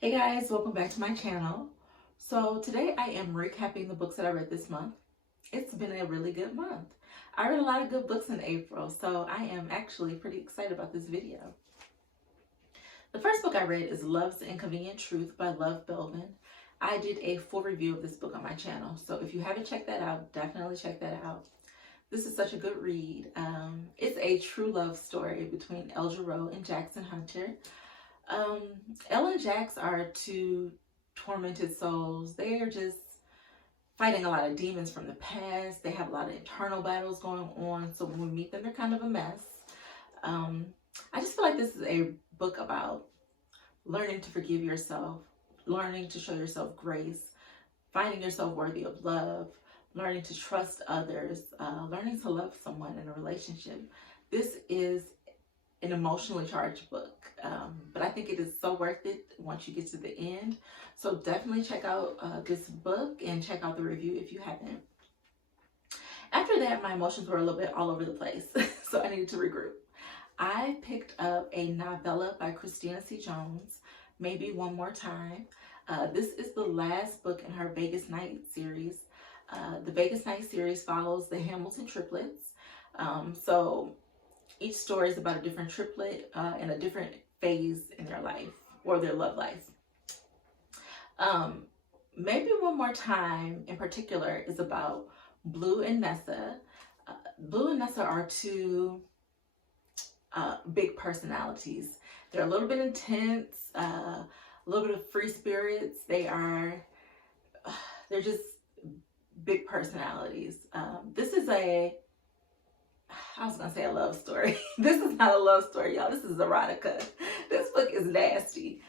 Hey guys, welcome back to my channel. So today I am recapping the books that I read this month. It's been a really good month. I read a lot of good books in April, so I am actually pretty excited about this video. The first book I read is Love's Inconvenient Truth by Love Belvin. I did a full review of this book on my channel, so if you haven't checked that out, definitely check that out. This is such a good read. It's a true love story between El Jarreau and Jackson Hunter. Elle and Jax are two tormented souls. They are just fighting a lot of demons from the past. They have a lot of internal battles going on. So when we meet them, they're kind of a mess. I just feel like this is a book about learning to forgive yourself, learning to show yourself grace, finding yourself worthy of love, learning to trust others, learning to love someone in a relationship. This is an emotionally charged book, but I think it is so worth it once you get to the end. So definitely check out this book and check out the review if you haven't. After that, my emotions were a little bit all over the place, so I needed to regroup. I picked up a novella by Christina C. Jones, Maybe One More Time. This is the last book in her Vegas Night series. The Vegas Night series follows the Hamilton triplets. So each story is about a different triplet and a different phase in their life or their love life. Maybe One More Time in particular is about Blue and Nessa. Blue and Nessa are two big personalities. They're a little bit intense, a little bit of free spirits. They're just big personalities. This is I was gonna say a love story. This is not a love story, y'all. This is erotica. This book is nasty,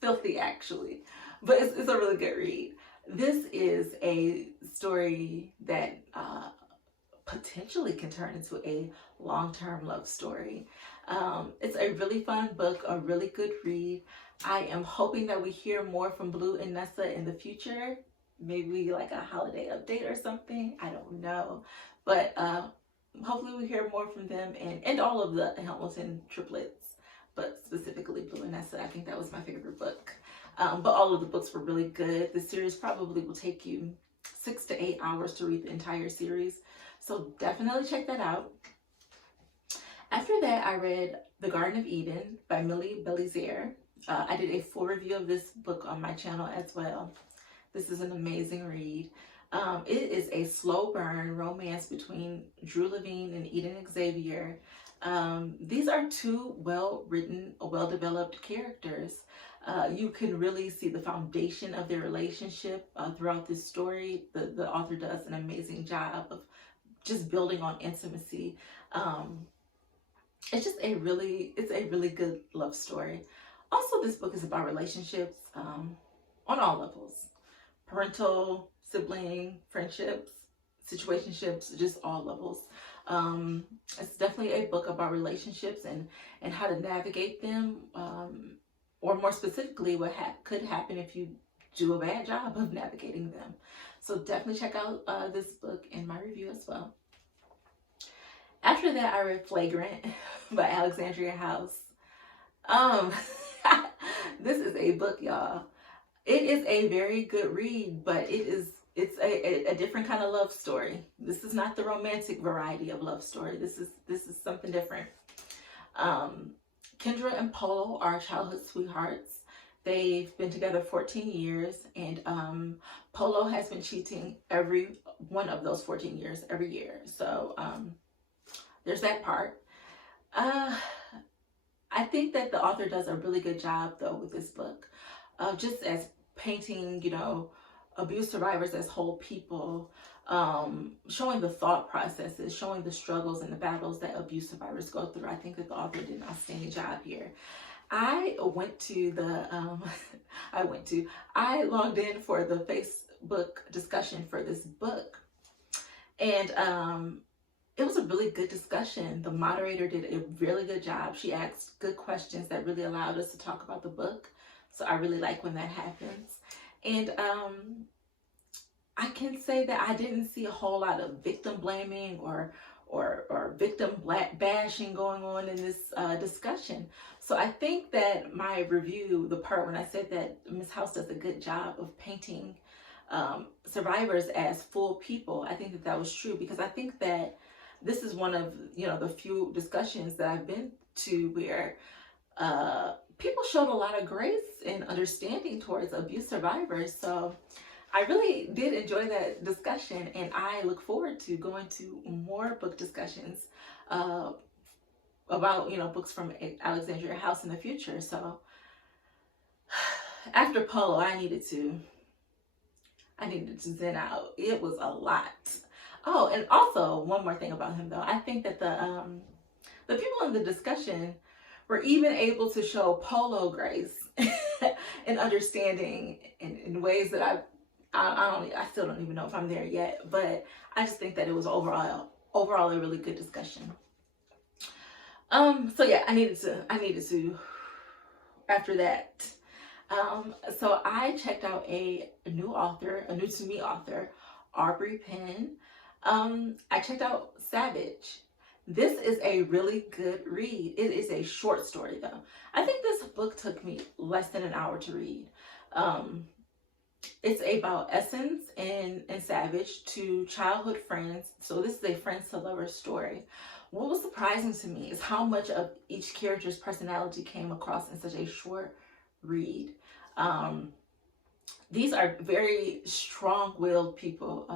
filthy actually, but it's a really good read. This is a story that potentially can turn into a long-term love story. It's a really fun book, a really good read. I am hoping that we hear more from Blue and Nessa in the future. Maybe like a holiday update or something. I don't know, but hopefully we hear more from them and all of the Hamilton triplets, but specifically Blue and Nessa. I think that was my favorite book. But all of the books were really good. The series probably will take you 6 to 8 hours to read the entire series. So definitely check that out. After that, I read The Garden of Eden by Millie Belizaire. I did a full review of this book on my channel as well. This is an amazing read. It is a slow burn romance between Drew Levine and Eden Xavier. These are two well-written, well-developed characters. You can really see the foundation of their relationship throughout this story. The author does an amazing job of just building on intimacy. It's a really good love story. Also, this book is about relationships on all levels. Parental, sibling, friendships, situationships, just all levels. It's definitely a book about relationships and how to navigate them, or more specifically, what could happen if you do a bad job of navigating them. So definitely check out this book in my review as well. After that, I read Flagrant by Alexandria House. This is a book, y'all. It is a very good read, but it's a different kind of love story. This is not the romantic variety of love story. This is something different. Kendra and Polo are childhood sweethearts. They've been together 14 years, and Polo has been cheating every one of those 14 years every year. So there's that part. I think that the author does a really good job though with this book, just as painting, abuse survivors as whole people, showing the thought processes, showing the struggles and the battles that abuse survivors go through. I think that the author did an outstanding job here. I logged in for the Facebook discussion for this book, and it was a really good discussion. The moderator did a really good job. She asked good questions that really allowed us to talk about the book. So I really like when that happens. And I can say that I didn't see a whole lot of victim blaming or or victim bashing going on in this discussion. So I think that my review, the part when I said that Miss House does a good job of painting survivors as full people, I think that that was true, because I think that this is one of, you know, the few discussions that I've been to where people showed a lot of grace and understanding towards abuse survivors. So I really did enjoy that discussion, and I look forward to going to more book discussions about, you know, books from Alexandria House in the future. So after Polo, I needed to zen out. It was a lot. Oh, and also one more thing about him though. I think that the people in the discussion were even able to show Polo grace and understanding in ways that I still don't even know if I'm there yet, but I just think that it was overall a really good discussion. So yeah, I needed to after that. So I checked out a new to me author, Aubrey Penn. I checked out Savage. This is a really good read. It is a short story though. I think this book took me less than an hour to read. It's about Essence and Savage, two childhood friends. So this is a friends to lovers story. What was surprising to me is how much of each character's personality came across in such a short read. These are very strong-willed people.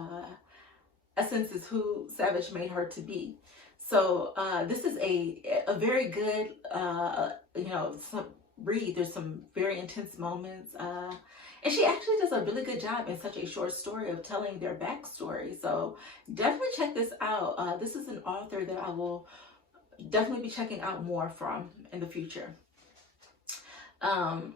Essence is who Savage made her to be. So this is a very good, you know, read. There's some very intense moments. And she actually does a really good job in such a short story of telling their backstory. So definitely check this out. This is an author that I will definitely be checking out more from in the future. I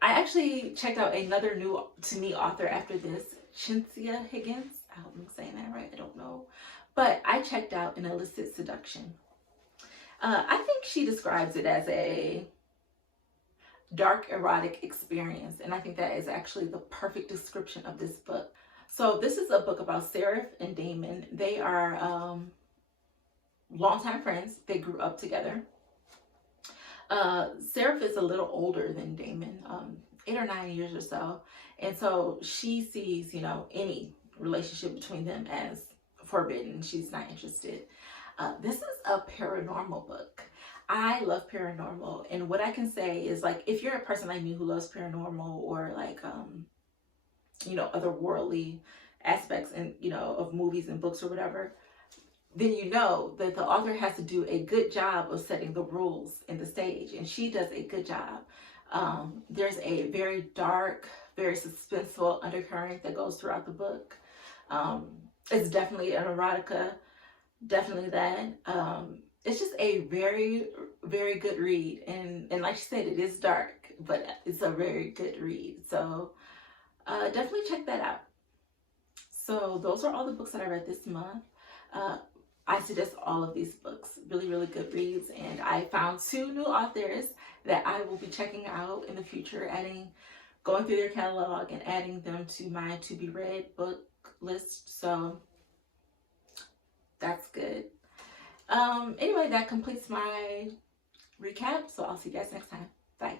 actually checked out another new to me author after this, Cynthia Higgins. I hope I'm saying that right. I don't know. But I checked out An Illicit Seduction. I think she describes it as a dark erotic experience, and I think that is actually the perfect description of this book. So this is a book about Seraph and Damon. They are longtime friends. They grew up together. Seraph is a little older than Damon, 8 or 9 years or so, and so she sees, you know, any relationship between them as forbidden. She's not interested. This is a paranormal book. I love paranormal, and what I can say is, like, if you're a person like me who loves paranormal or like you know, otherworldly aspects and, you know, of movies and books or whatever, then you know that the author has to do a good job of setting the rules in the stage, and she does a good job. There's a very dark, very suspenseful undercurrent that goes throughout the book. It's definitely an erotica, definitely that. It's just a very, very good read, and like she said, it is dark, but it's a very good read. So definitely check that out. So those are all the books that I read this month. I suggest all of these books, really, really good reads, and I found 2 new authors that I will be checking out in the future, going through their catalog and adding them to my to be read book list. So that's good. Anyway, that completes my recap. So I'll see you guys next time. Bye.